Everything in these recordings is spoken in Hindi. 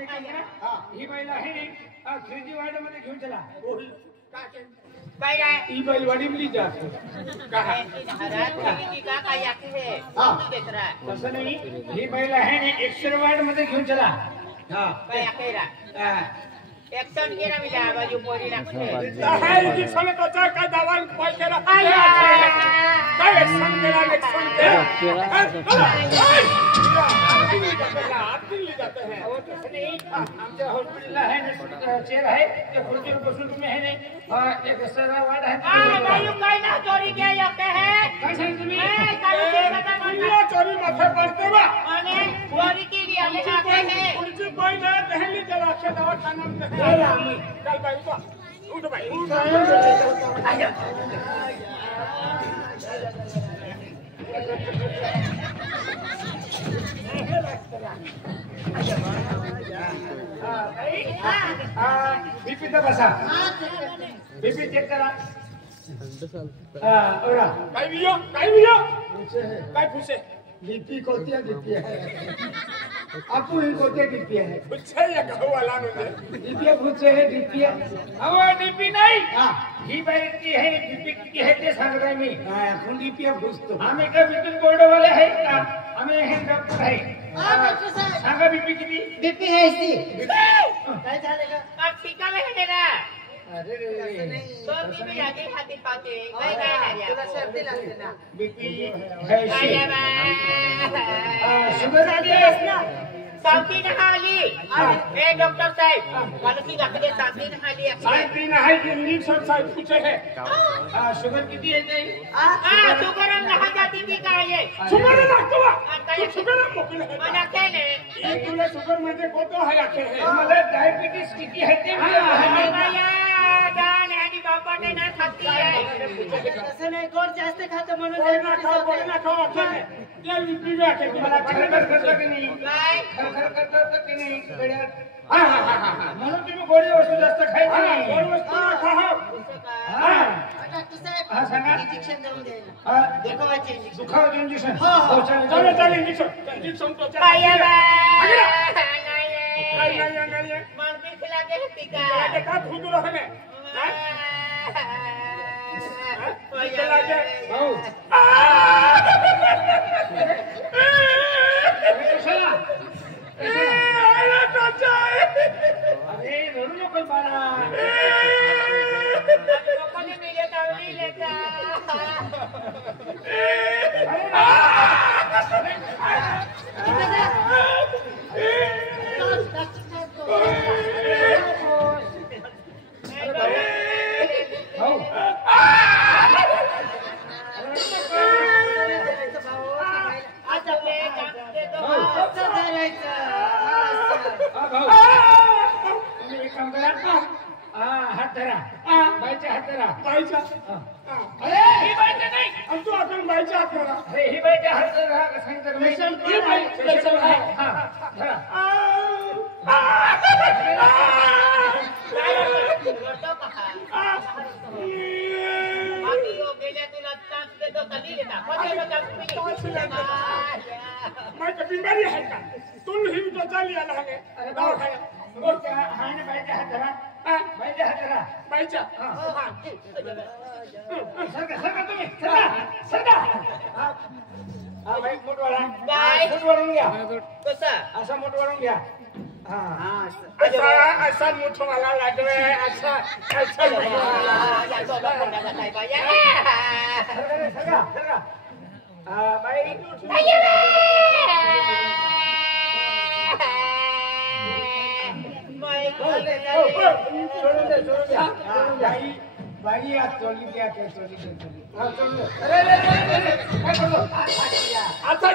तुम्ही काय करा ही बैल आहे ना खिडकी वार्ड मध्ये घेऊन चला काय काय ही बैल वाडीमली जाते काय का काय आहे तसं नाही ही बैल आहे ना एक्सरे वार्ड मध्ये घेऊन चला काय आहे एक्शन केला मी त्या बाजू पोरी लागते हाय की समेताचा काय दावान काय केला काय एक्शन केला दिल्ली जाते हैं और तसं नाही आमच्या हॉस्पिटलला आहे चेअर आहे त्या खुर्चीवर बसून तुम्ही आहे ना एक सरळ वाट आहे बाजू काय ना चोरी किया जाते हैं काय सांग तुम्ही चोरी माथे पडते बा आणि चोरी के लिए आले जाते हैं खुर्ची कोई ना दहली जला के दवाखाना में चल भाई उठ भाई बीपी तो बसा बीपी चेक करा काय पूछे बीपी कोती है आपको ही कोती बीपी है पूछे या गाव वाला ने बीपी पूछे है बीपी अहो बीपी नहीं ही बाई की है बीपी की है ते सांग रहा मी आपण बीपी पूछतो आम्ही का बीपी बोर्ड वाले है का आम्ही हे डॉक्टर है सांगा बीपी किती बीपी है इसी काय झालं का टीका आहे ना अरे रे सर्दी में आगे हाथी पाते काय काय नाही तुला सर्दी लागते ना बीपी शुगर आली ना सांगती नहाली ए डॉक्टर साहब मालूम दाखले सांगती नहाली सांगती नहाली की इंजेक्शन साहब पूछे है शुगर किती है ते शुगर नहा जाती थी काय आहे शुगर लागतो बा शुगर मोकळ है मला काय नाही एक तुला शुगर मध्ये कोणतं आहे आखे है मला डायबिटीज किती है ते दान आणि बापाने ना खाती आहे असं नाही गोड जास्त खातो म्हणून गोड ना खाऊ आखे ते बीपी में आखे मला खरखर करतो की नाही काय खरखर करतो की नाही गड्यात म्हणून तुम्ही गोडी वस्तू जास्त खायची नाही गोड वस्तू ना खाओ डॉक्टर साहेब हा सांगा इंजेक्शन देऊन द्यायला हा दुखावाचे इंजेक्शन दुखावचे इंजेक्शन हो चालेल इंजेक्शन तो काय नाही मन भी लागे टीका का खुद रहने भाऊ अरे रडू नको बाळा लोकांनी मिले तावली लेता हात धरा बाईच्या हात धरा बाईच्या अरे ही बाईच्या नाही तू आपण बाईच्या हात धरा ही बाईच्या हात धरा सांगतो ही बाई धरा बीमारी है का तुम ही तो चली आला है अरे दवाखाना हाय ने बाईच्या हात धरा बाईच्या हात धरा बाईच्या सरका तुम्ही सरका बाई मोठ वाला बाई मोठ वाढून घ्या कसा असा मोठ वाढून घ्या असा मोठ मला लागलाय असा बाई सोडून द्या बाई आज चोली द्या काय चोली आता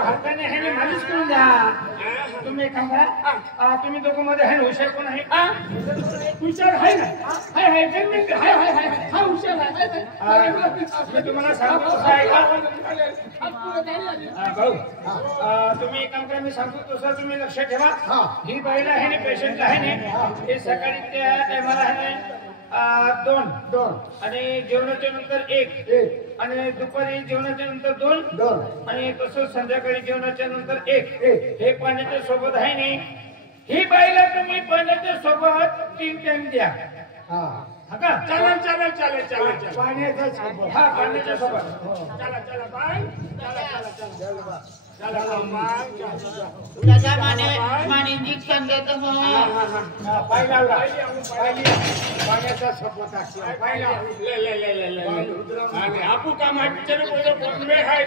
हाताने ह्याने मालिश करून द्या तुम्ही एक काम करा तुम्ही दोघं मध्ये आहे हुशार कोण आहे हुशार आहे ना हा हुशार आहे मी तुम्हाला सांगतो भाऊ तुम्ही एक काम करा मी सांगतो तसं तुम्ही लक्ष ठेवा ही बाईला आहे ना पेशंटला आहे ना हे सकाळी त्या टायमाला आहे दोन दोन आणि जेवणाच्या नंतर एक एक आणि दुपारी जेवणाच्या नंतर दोन दोन आणि तसंच संध्याकाळी जेवणाच्या नंतर एक एक हे पाण्याच्या सोबत आहे नाही ही बाईला तुम्ही पाण्याच्या सोबत 3 टाइम द्या हा हा का चालेल चालेल चालेल चालेल चालेल पाण्याचा सोबत हा पाण्याच्या सोबत चला चला बाय चला चला चला चला बाय दादा माने इंजेक्शन देतो हो पाय लावला पाण्याचा सोबत असला पाय ले ले ले ले ले आणि आपू काम आहे बिचारे कोणी बॉम्बे आहे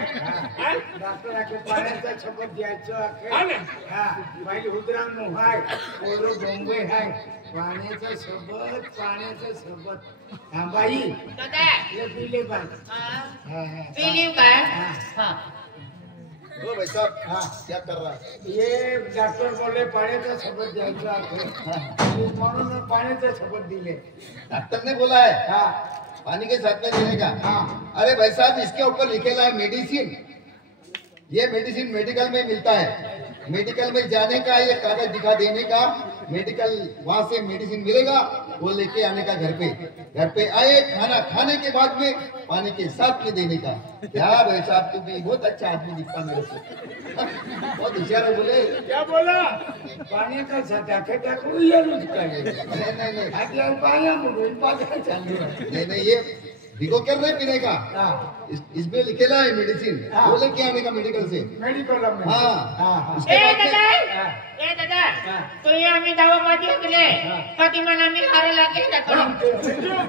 हा? डॉक्टरांचे पाण्याचा सोबत द्यायचं हा ना? हा पहिले उदरांनो हाय पोरं बॉम्बे हाय पाण्याचा सोबत हा बाई दादा हे पिले बाई पीली काय हा ओ भाई साहब क्या कर रहा है? ये डॉक्टर बोले पाण्याचा सोबत द्यायचं आहे म्हणून पाण्याचा सोबत दिले डॉक्टर ने बोला है हा पानी के साथ में देने का। हाँ। अरे भाई साहब इसके ऊपर लिखेला है मेडिसिन। ये मेडिसिन मेडिकल में मिलता है। मेडिकल में जाने का ये कागज दिखा देने का, मेडिकल वहाँ से मेडिसिन मिलेगा वो लेके आने का घर पे आए खाना खाने के बाद में पानी के साथ में देने का। क्या भाई साहब तू भी बहुत अच्छा आदमी दिखता मेरे को। बहुत होशियार है बोले। क्या बोला पाण्याचा सटाके टाकून येऊच काय नहीं आता पाया म्हणून पाजा चालू आहे नहीं ये भिगो कर रहे पीने का। हा इसमें लिखेला है मेडिसिन हाँ। वो लेके आने का मेडिकल से। मेडिकल हाँ। हा उसके ए बाद दादा में- ए दादा तू ये आम्ही दावा पाठी केले कधी मला मी हारे लागे जातो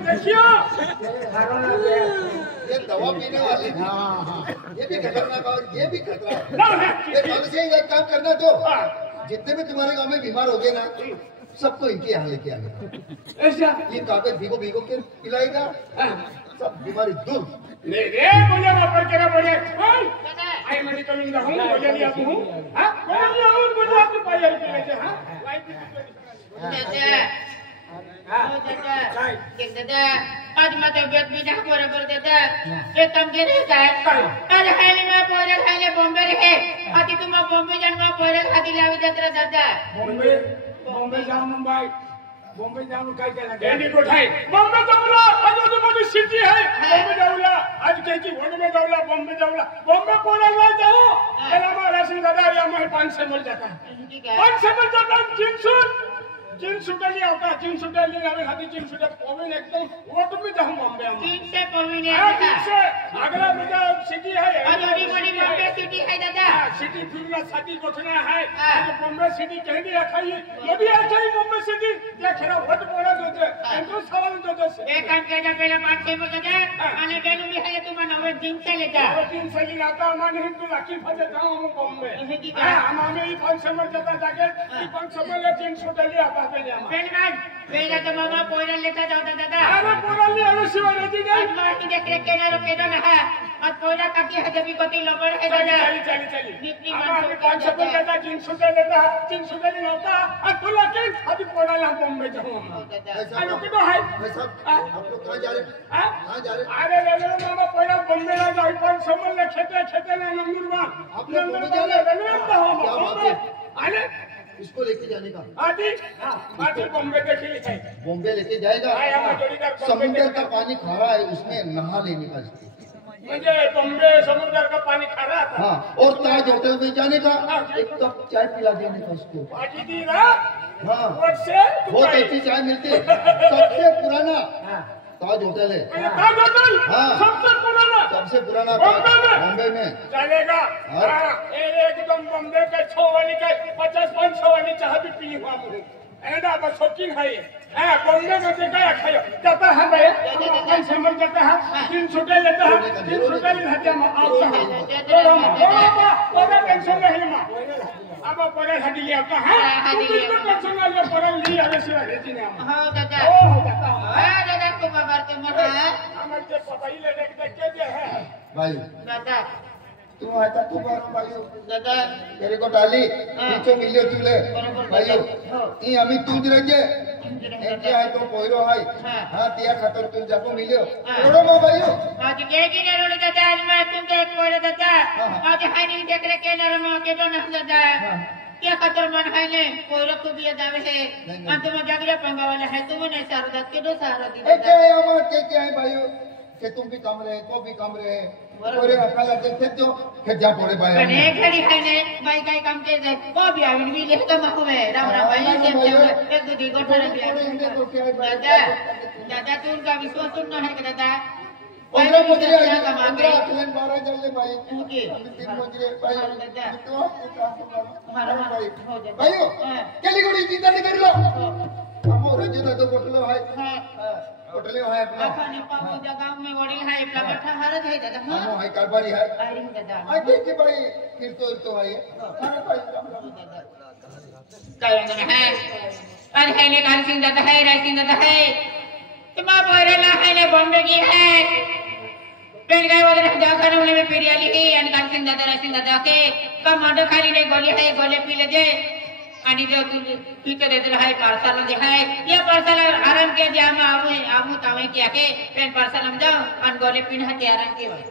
देखियो ये दवा पीने वाले ये भी खतरनाक और ये भी खतरा ना ये कल से एक काम करना तो जितने भी तुम्हारे गांव में बीमार हो गए ना सबको इनके यहाँ लेके आने ऐसा ये कागज भिगो भिगो के पिलाएगा सब बीमारी दूर। नहीं रे बोले वापर करा बोले ओए दादा आई मेडिकल में रहूं बोले लिया तू हां बोले रहूं बोले आप पायर के लेके हां लाइफ दादा हो दादा देख दादा आज माझं तब्येत भी ना बरोबर दादा एक काम केले काय अरे हायले मैं पोरल हायले बॉम्बे रे आधी तुम्हा बॉम्बे जन्म पोरल आधी लावी जत्रा दादा बॉम्बे जाऊन मुंबई बॉम्बे जाऊन काय केलं एंडी कोठाई बॉम्बे जाऊला आज तो मोठी सिटी है बॉम्बे जाऊला आज कैची वड में जाऊला बॉम्बे कोणाला जाऊ त्याला मला सिंह दादा या मैं 500 मिल जाता है ठीक है 500 मिल जाता है जिन सुटली आता जिन सुटली लावे खाती जिन सुटे पवन एकदम वो तुम भी जाऊं बॉम्बे हम 300 पविने हां से अगला बेटा सिटी है आज बड़ी बड़ी बॉम्बे सिटी है दादा सिटी फिरना साथी गोठना है हाँ। तो बॉम्बे सिटी कहीं भी रखा है ये भी अच्छा ही बॉम्बे सिटी देख रहा वट बोला होते तो सवाल होते एक काम केला पहिला 500 मिल दादा आणि बेलू भी है तुम्हाला 9 दिन से लेता और 3 साली लाता माने हिंदू लाकी फजे जाऊं हम बॉम्बे इसे की कहा? हां हमारे ही 500 मिल जाता जाके 500 मिल 300 डली आता पहले हम बेलमान पहिला तर मामा पोरल लेता जाता दादा अरे पोराली अरे शिवाय रहती नहीं आज मारती देख रे केनारो केडो ना है आज पोरा काकी हजे भी कोती लबड़ है दादा चली निकली आम्ही माणसं 500 पण देता 300 देता 300 देली नव्हता आणि तुला काय आधी पोराला बॉम्बे जाऊ भाई आणि साहब कुठं आहे भाई साहब आप लोग कहाँ जा रहे हैं? हाँ? कहाँ जा रहे हैं? अरे रेल्वे मामा पहिला बॉम्बेला जाऊ पण समजलं खेते ना नंदुरबार आप लोग बॉम्बे जा रहे हैं? क्या बात है? आले इसको लेके जाने का आधी बॉम्बे देखी है बॉम्बे लेके जाएगा हाँ, यहाँ पर जोड़ीदार बॉम्बे समुद्र लेके का पानी खारा है उसमें नहा लेने का इसको। म्हणजे बॉम्बे समुद्र का पानी खा रहा था हाँ और ताज होटल में जाने का एक कप चाय पिला देने का उसको। पार्टी दी ना हाँ वोट से बहुत अच्छी चाय मिलती है सबसे पुराना ताज होटल है ताज होटल हाँ। सबसे पुराना सबसे पुराना बॉम्बे में? बॉम्बे में चलेगा हाँ। हाँ, एकदम बॉम्बे का 6 वाली का 50-500 वाली चाह भी पी हुआ मुझे ऐसा बस शौकीन है ये हाँ, बॉम्बे में से क्या खाया जाता है भाई अपन समझ जाता है 300 ले लेता है 300 ले लेते हैं आपका थोड़ा टेंशन नहीं माँ अब पढ़ा हटी गया आपका है तुम टेंशन ना ले पढ़ा ली अरे सिरा भेजी ने हम हो दादा ओ हो जाता है हां दादा को बाबर के मत है हमारे के पता ही लेने के जे है भाई दादा तू आता तू भाई दादा तेरे को डाली पीछे मिलियो तुले भाइयो ई आम्ही तूच रजे एके आहे तो पोयरो हाय हां त्या खातर तू जाको मिलियो एवढो मग भाइयो आज के की ने रोड दादा आज मैं तुम के कोरे दादा आज हानी देख रे के नर में के तो ना दादा क्या खतर मन है ने कोई को भी दावे है अंत में जागरे पंगा वाला है तुम नहीं सारो दात के दो सारो दी क्या है हमारे क्या है भाई कि तुम भी कम रहे को भी कम रहे और अकल देखे जो खजा पड़े भाई बने खड़ी है ने भाई काई काम के दे को भी आविन भी ले तो महु में राम राम भाई से एक दो दी को ठरे भी दादा तू उनका विश्वास सुन है कि दादा पंद्रह मुजरे अखिलन 12 जल्ले भाई ओके 3 मुजरे भाई तो हमारा भाई हो जाए भाइयों केली गोड़ी चिंता नहीं कर लो हम रजना तो बोतलो भाई होटले है अपना खाने पापो जगह में वड़ी है अपना बैठा हरत है दादा हां हम है कारबारी है आई दादा आ देखिए भाई फिर तो भाई काय है अरे है ने काल सिंह दादा है राय सिंह दादा है तुम बोरेला है ने बॉम्बे की है पेन गए वो दवाखाने में पिरियाली है अन काल सिंह दादा राय सिंह दादा के कम मड खाली ने गोली है गोले पी ले दे आणि जो तू पीते दे रहा है पार्सल दे है ये पार्सल आराम के जाम आबू तावे क्या के पेन पार्सल हम जाओ अन गोले पीन है आराम के भाई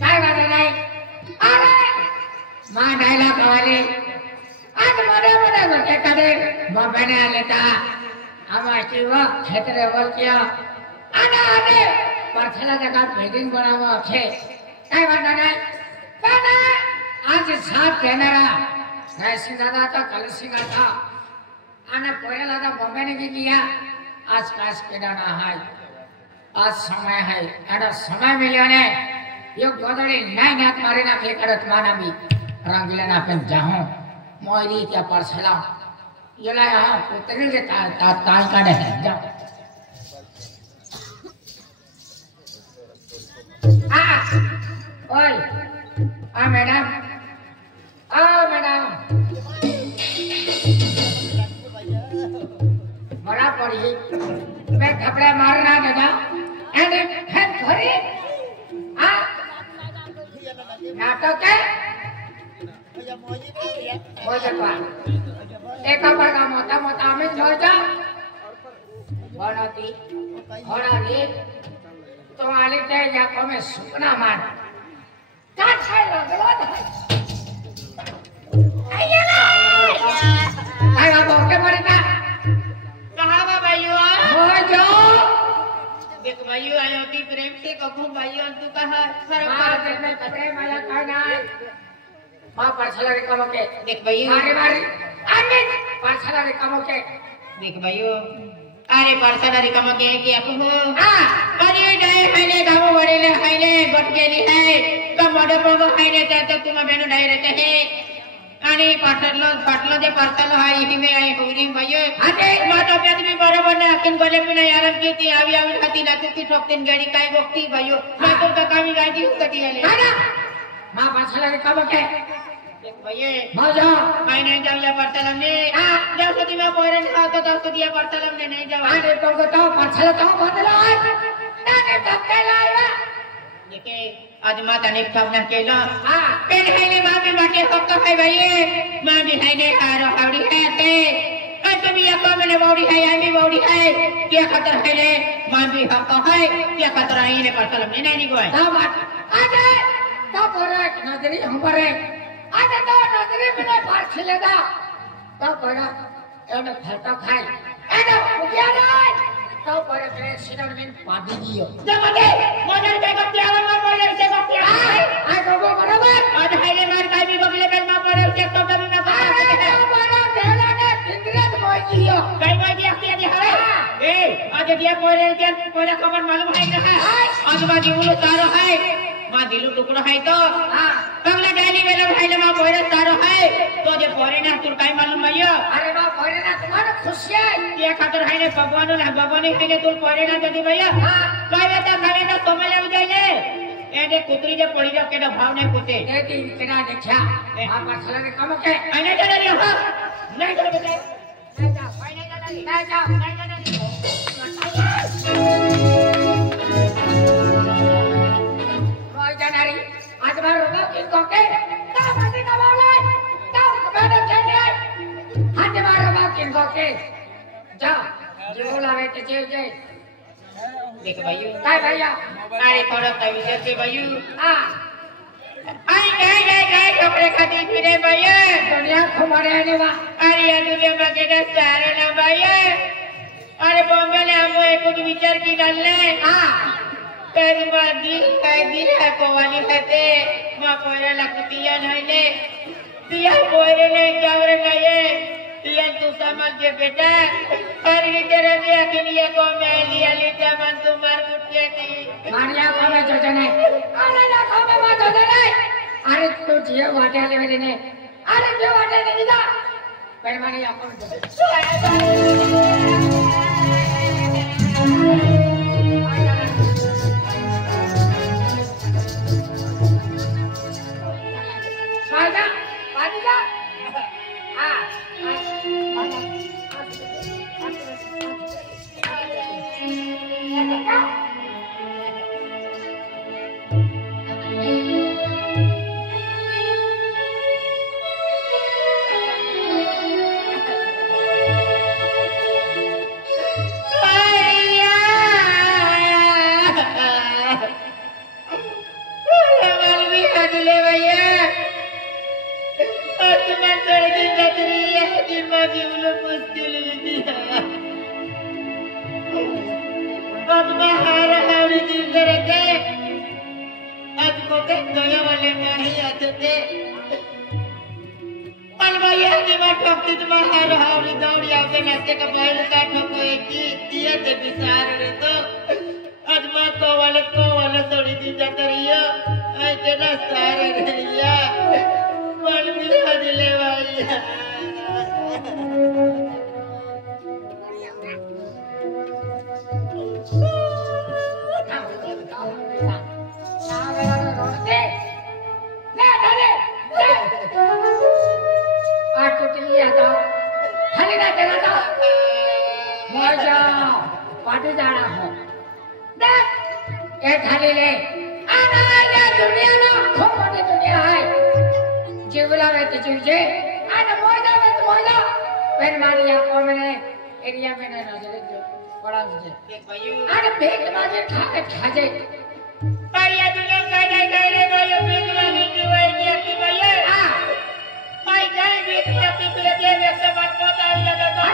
काय बात है अरे मां डायलॉग वाले आज मरे मरे बटे करे बने लेता हमार शिव क्षेत्र वर्किया आना आने पार्सल जगह बिल्डिंग बनावा छे काय बात है बने आज सात देणारा रायसिंग दादा था कलसिंग था आने पोरेला था बॉम्बे ने किया आज काश केडाना है आज समय है एडा समय मिलियो ने यो गोदड़ी नहीं नाक मारी ना के करत माना भी रंगीला ना पेन जाहूं मोरी क्या पार्सला ये ला यहां उतरी जे ताई काढे है जाओ आ ओए आ मैडम बड़ा पड़ी मैं कपड़े मारना दादा एंड फैन थोड़ी हां नाटक है हो जाता एक कपड़ का मोटा मोटा में छोड़ जा बनती थोड़ा ले तो आले ते या को में सुपना मार का छाय लगलो आई बाबा के मरता कहां बा भाईयो हो जो देख भाईयो आयो की प्रेम से कहूं भाईयो तू कहां फर्क में कपड़े माया कहना मां पार्सला रे कम के देख भाईयो मारे मारे आगे पार्सला रे कम के देख भाईयो अरे पार्सला रे कम के आपको हां अरे जाए मैंने गांव बड़े ले खाइले गट गेली है कम बड़े पगो खाइले तो तुम बेनो डाई रहते है आणि पाटलो जे पार्सल हाय हिमे आई होरी भये अरे माता पेट भी बरोबर ना अकिन गोले पे नाही आराम की आवी खाती ना ती ठोकतीन गाडी काय बघती भयो मैं तो कामी गाडी कटी आले ना मां पार्सल रे कब के देख भये मजा काय नाही जाऊया पार्सल ने जाऊ सदी मैं पोरन खातो तो सदी पार्सल ने नहीं जाऊ अरे तो पार्सल तो बदला ना धक्के लाया देखे आज माता ने सामना केला हां पेन खाइले बाबी माटे हक्क है भई मां भी खाइले हारो हावड़ी है ते कभी यको में बौड़ी है आमी बौड़ी है क्या खतर खाइले मां भी हक्क है क्या खतर आई ने पार्सल में नहीं गोय ना बात आजे तो करे नजरी हम परे आजे तो नजरी बिना पार्सल दा तो बड़ा एने फटा खाई एने उगिया नहीं तो पर एक्सीडेंट में पादी दियो जमते मोटर पे कब दिया मां बोले से कब दिया आ तो बराबर आज हाईले मार काय भी बगले में मां बोले से तो कभी ना बड़ा ढेला ने इंग्लिश बोल दियो काय बोल दिया के दिया ए आज दिया बोले के बोले खबर मालूम है ना आज बाजी उलो तारो है मां दिलु टुकड़ो है तो हां बगले डाली में हाईले मां बोले तारो है तो जे पोरे ना तुर काय मालूम भैया अरे मां पोरे ना तुम्हारा खुशी है ये खातर है ने भगवान है ने तुर पोरे ना जदी भैया हां काय बेटा खाने ना समय ले जाइए एने कुतरी जे पड़ी जा केडा भाव ने कुते एती केना देखा हां पार्सल ने कम के आने चले लियो हां नहीं चले बेटा नहीं जा फाइनल नहीं जा नहीं जानारी आज बार रोगा किन को के ता बाती का बोले ता बेटा चले आज बार रोगा किन को के जा जो लावे ते जे देख भाईयो काय भैया अरे थोड़ा तविसे से भाईयो हां आई गए पोरे खाती फिरे भैया दुनिया घुमाने आने वा अरे या दुनिया में के सारे ना भैया अरे बॉम्बे ले हम एक कुछ विचार की डालने हां तेरी बादी कैदी है कोवानी खाते मां पोरे लगतिया नहीं ले तिया पोरे ले जावरे नहीं तिया तू समझ के बेटा अरे तेरे दिया के लिए को मैं लिया लीजा मन तुम्हार कुटिया थी मारिया को में जोजने अरे ना को में मत जोजने अरे तू जियो वाटे ले ने अरे जो वाटे नहीं जा बेरमानी अपन साजा पानी जा पार्टी जाना हो देख एक थाली ले आना ये दुनिया ना खूब मोटी दुनिया है जीवला में तुझे आना मोजा पेन मारिया को मैंने एरिया में ना नजर जो बड़ा मुझे आना भीख मांगे खा जाए पर ये दुनिया का रे भाई भीख मांगे जो है ये की भैया हां भाई जाए भीख मांगे फिर ये व्यक्ति मन पता लगा तो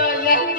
मोजा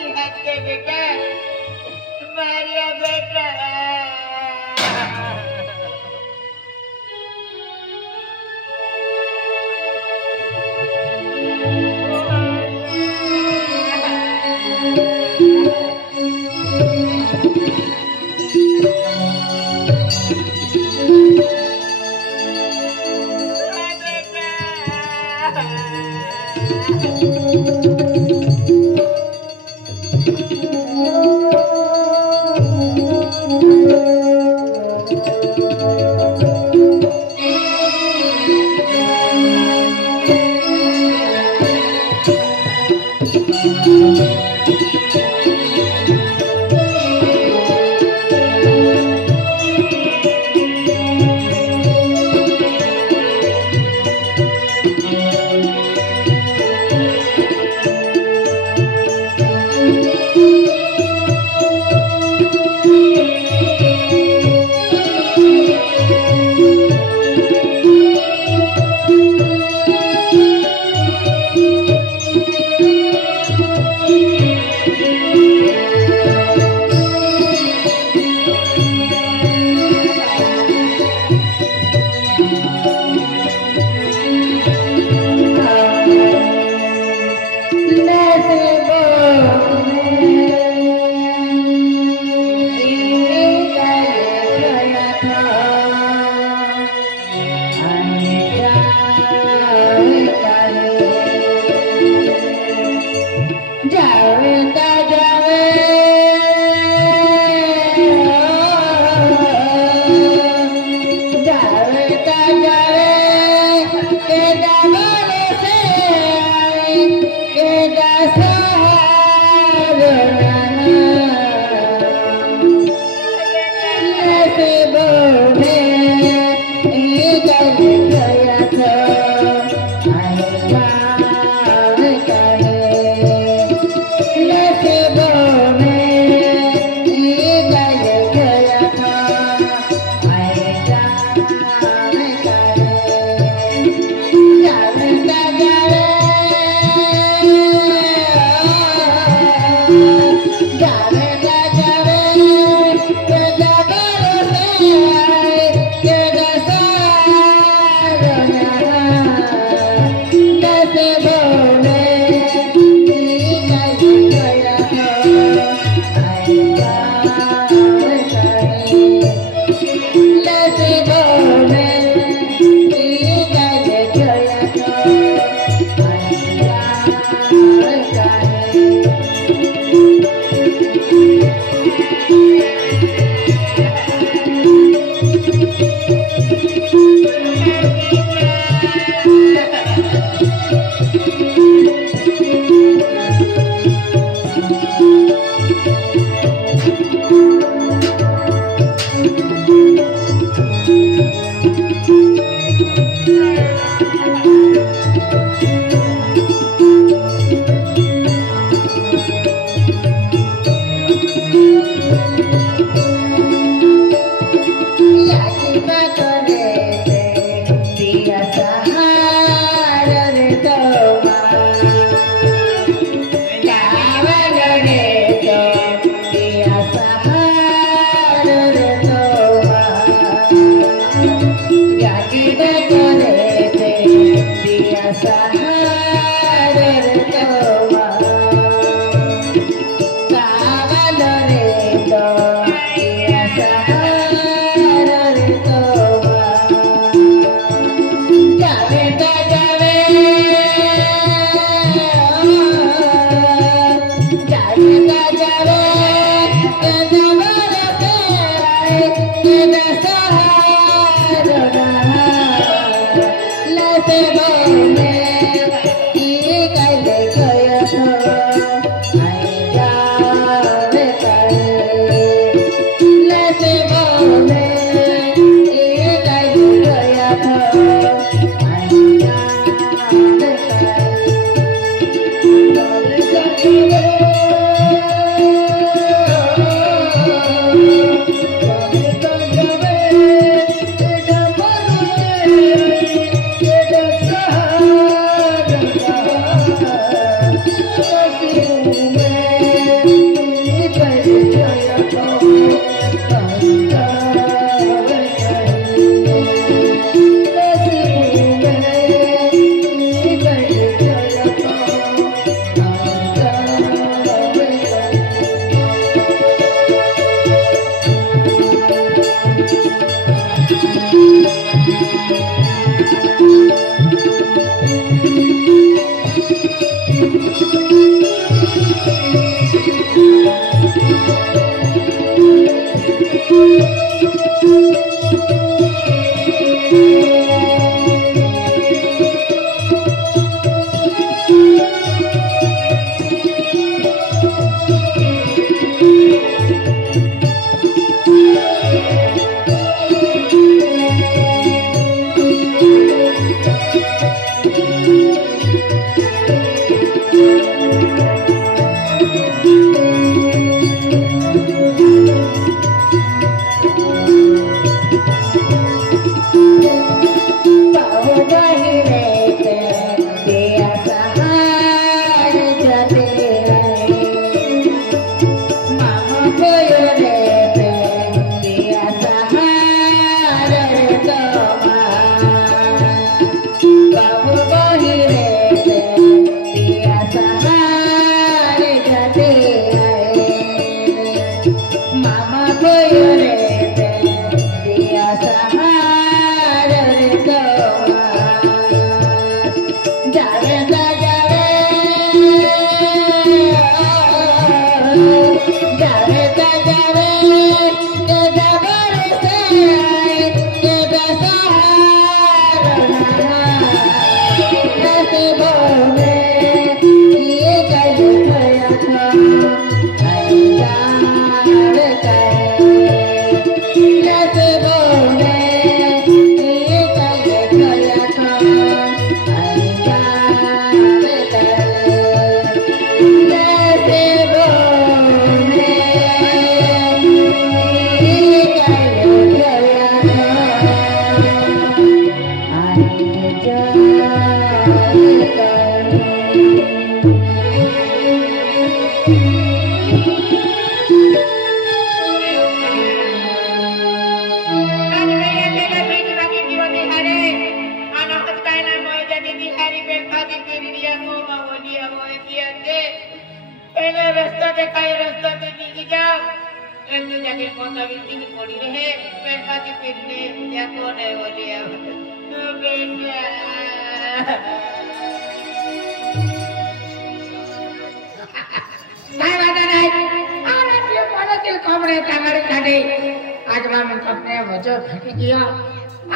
आज मैं अपने वजह घटी किया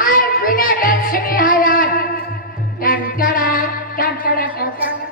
आज बिना टेंशन आया टन टड़ा टन टड़ा टन टड़ा